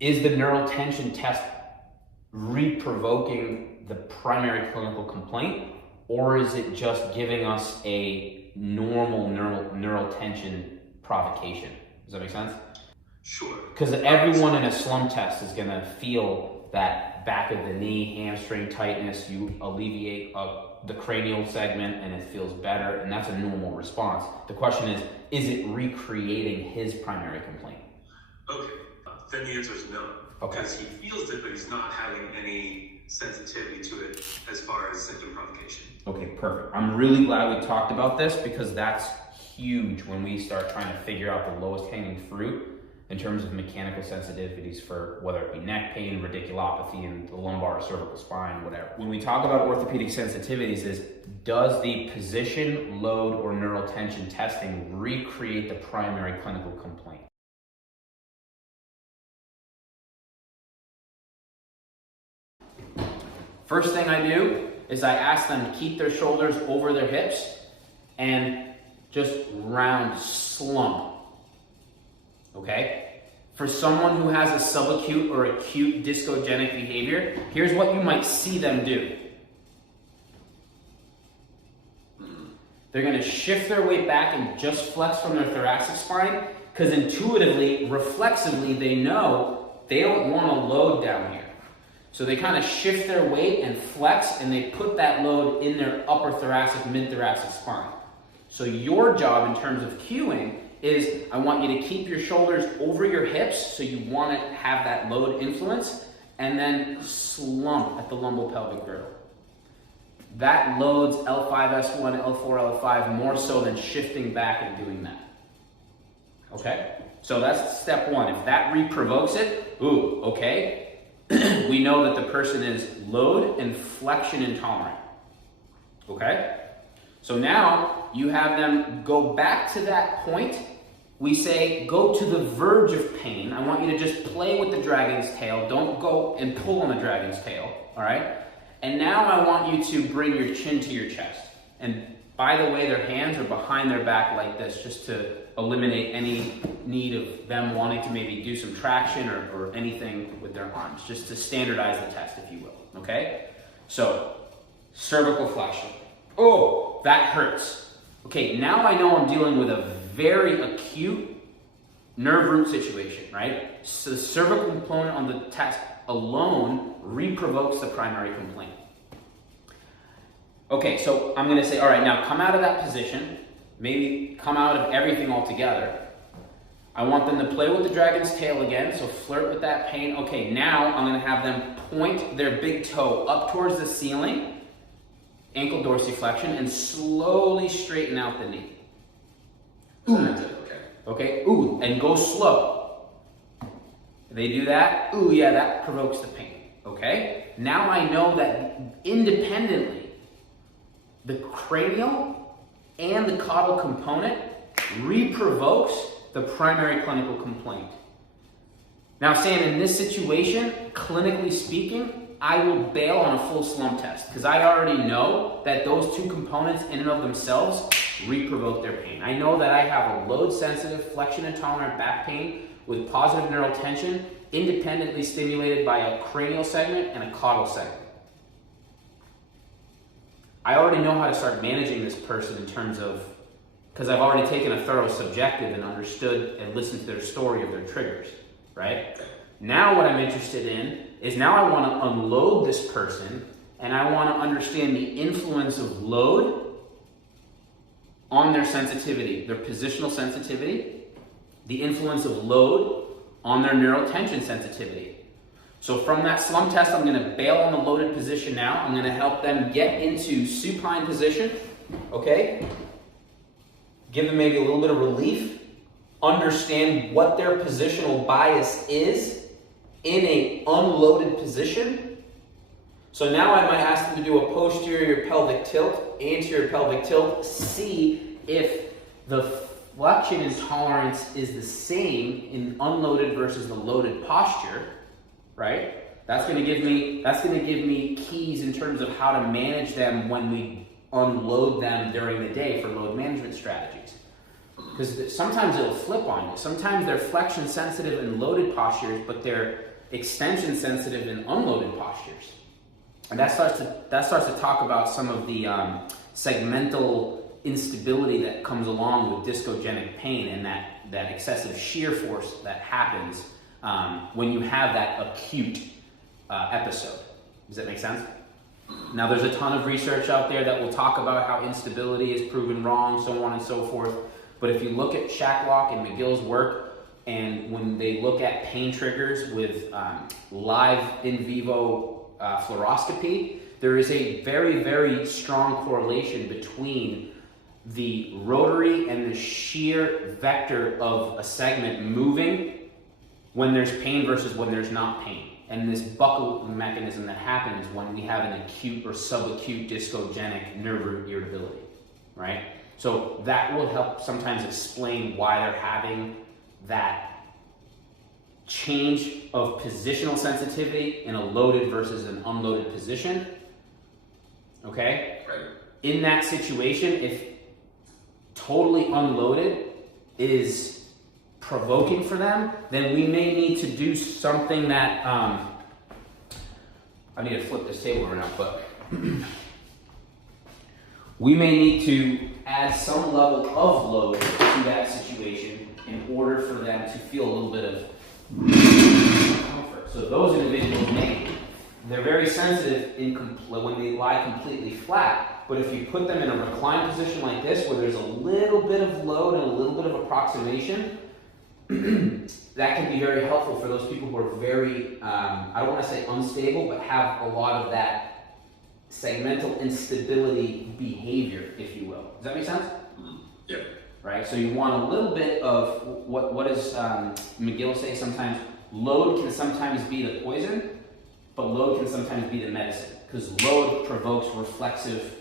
Is the neural tension test reprovoking the primary clinical complaint, or is it just giving us a normal neural tension provocation? Does that make sense? Sure. Because everyone in a slump test is going to feel that back of the knee, hamstring tightness. You alleviate the cranial segment and it feels better, and that's a normal response. The question is it recreating his primary complaint? Okay, then the answer is no. Okay. Because he feels it, but he's not having any sensitivity to it as far as symptom provocation. Okay, perfect. I'm really glad we talked about this, because that's huge when we start trying to figure out the lowest hanging fruit in terms of mechanical sensitivities for whether it be neck pain, radiculopathy in the lumbar or cervical spine, whatever. When we talk about orthopedic sensitivities, is does the position, load, or neural tension testing recreate the primary clinical complaint? First thing I do is I ask them to keep their shoulders over their hips and just round slump. Okay? For someone who has a subacute or acute discogenic behavior, here's what you might see them do. They're going to shift their weight back and just flex from their thoracic spine, because intuitively, reflexively, they know they don't want to load down here. So they kind of shift their weight and flex, and they put that load in their upper thoracic, mid-thoracic spine. So your job in terms of cueing is, I want you to keep your shoulders over your hips, so you want to have that load influence, and then slump at the lumbopelvic girdle. That loads L5-S1, L4, L5 more so than shifting back and doing that. Okay? So that's step one. If that reprovokes it, ooh, okay. We know that the person is load and flexion intolerant. Okay? So now you have them go back to that point. We say, go to the verge of pain. I want you to just play with the dragon's tail. Don't go and pull on the dragon's tail. All right? And now I want you to bring your chin to your chest. And by the way, their hands are behind their back like this, just to eliminate any need of them wanting to maybe do some traction or anything with their arms, just to standardize the test, if you will. Okay? So, cervical flexion. Oh, that hurts. Okay, now I know I'm dealing with a very acute nerve root situation, right? So the cervical component on the test alone reprovokes the primary complaint. Okay, so I'm gonna say, all right, now come out of that position, maybe come out of everything altogether. I want them to play with the dragon's tail again, so flirt with that pain. Okay, now I'm gonna have them point their big toe up towards the ceiling, ankle dorsiflexion, and slowly straighten out the knee. Ooh. Okay, ooh, and go slow. They do that, ooh, yeah, that provokes the pain. Okay, now I know that independently, the cranial and the caudal component reprovokes the primary clinical complaint. Now, Sam, in this situation, clinically speaking, I will bail on a full slump test, because I already know that those two components in and of themselves reprovoke their pain. I know that I have a load-sensitive, flexion-intolerant back pain with positive neural tension independently stimulated by a cranial segment and a caudal segment. I already know how to start managing this person in terms of, because I've already taken a thorough subjective and understood and listened to their story of their triggers, right? Now what I'm interested in is, now I want to unload this person, and I want to understand the influence of load on their sensitivity, their positional sensitivity, the influence of load on their neural tension sensitivity. So from that slump test, I'm going to bail on the loaded position now. I'm going to help them get into supine position, okay? Give them maybe a little bit of relief. Understand what their positional bias is in a unloaded position. So now I might ask them to do a posterior pelvic tilt, anterior pelvic tilt, see if the flexion intolerance is the same in unloaded versus the loaded posture, right? That's going to give me keys in terms of how to manage them when we unload them during the day for load management strategies. Because sometimes it'll flip on you. Sometimes they're flexion sensitive in loaded postures, but they're extension sensitive in unloaded postures. And that starts to talk about some of the segmental instability that comes along with discogenic pain and that excessive shear force that happens when you have that acute episode. Does that make sense? Now, there's a ton of research out there that will talk about how instability is proven wrong, so on and so forth. But if you look at Shacklock and McGill's work, and when they look at pain triggers with live in vivo fluoroscopy, there is a very, very strong correlation between the rotary and the shear vector of a segment moving when there's pain versus when there's not pain. And this buckle mechanism that happens when we have an acute or subacute discogenic nerve root irritability, right? So that will help sometimes explain why they're having that change of positional sensitivity in a loaded versus an unloaded position, okay? Right. In that situation, if totally unloaded is provoking for them, then we may need to do something that, I need to flip this table around, but we may need to add some level of load to that situation in order for them to feel a little bit of comfort. So those individuals they're very sensitive when they lie completely flat, but if you put them in a reclined position like this, where there's a little bit of load and a little bit of approximation, that can be very helpful for those people who are very, I don't want to say unstable, but have a lot of that segmental instability behavior, if you will. Does that make sense? Mm-hmm. Yep. Right? So you want a little bit of, what does McGill say sometimes? Load can sometimes be the poison, but load can sometimes be the medicine, because load provokes reflexive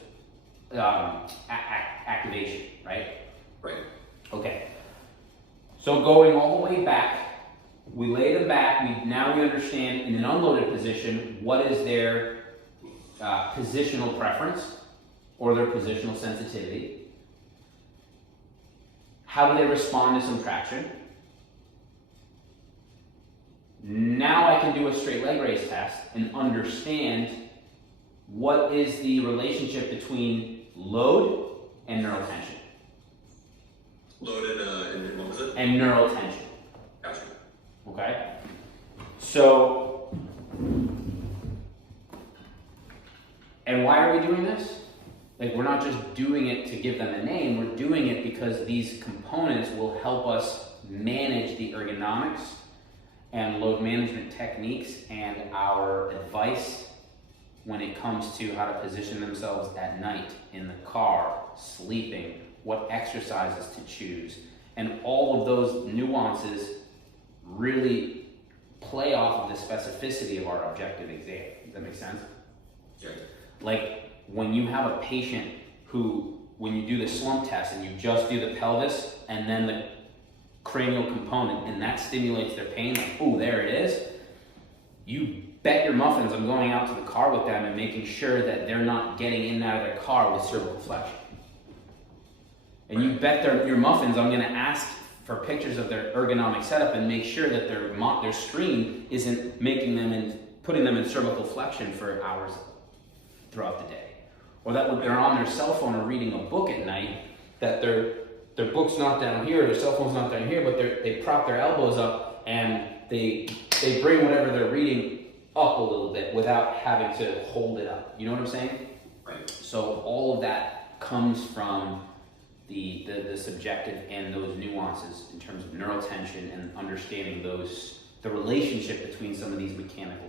activation, right? Right. Okay. So going all the way back, we lay them back, now we understand in an unloaded position what is their positional preference or their positional sensitivity. How do they respond to some traction? Now I can do a straight leg raise test and understand what is the relationship between load and neural tension. Loaded and what was it? And neural tension. Gotcha. Okay? So, and why are we doing this? Like, we're not just doing it to give them a name, we're doing it because these components will help us manage the ergonomics and load management techniques and our advice when it comes to how to position themselves at night, in the car, sleeping, what exercises to choose. And all of those nuances really play off of the specificity of our objective exam. Does that make sense? Yeah. Like when you have a patient who, when you do the slump test and you just do the pelvis and then the cranial component and that stimulates their pain, like, oh, there it is. You bet your muffins I'm going out to the car with them and making sure that they're not getting in and out of their car with cervical flexion. And you bet your muffins I'm going to ask for pictures of their ergonomic setup and make sure that their screen isn't making them and putting them in cervical flexion for hours throughout the day. Or that when they're on their cell phone or reading a book at night, that their book's not down here, their cell phone's not down here, but they prop their elbows up and they bring whatever they're reading up a little bit without having to hold it up. You know what I'm saying? Right. So all of that comes from the subjective and those nuances in terms of neural tension and understanding the relationship between some of these mechanical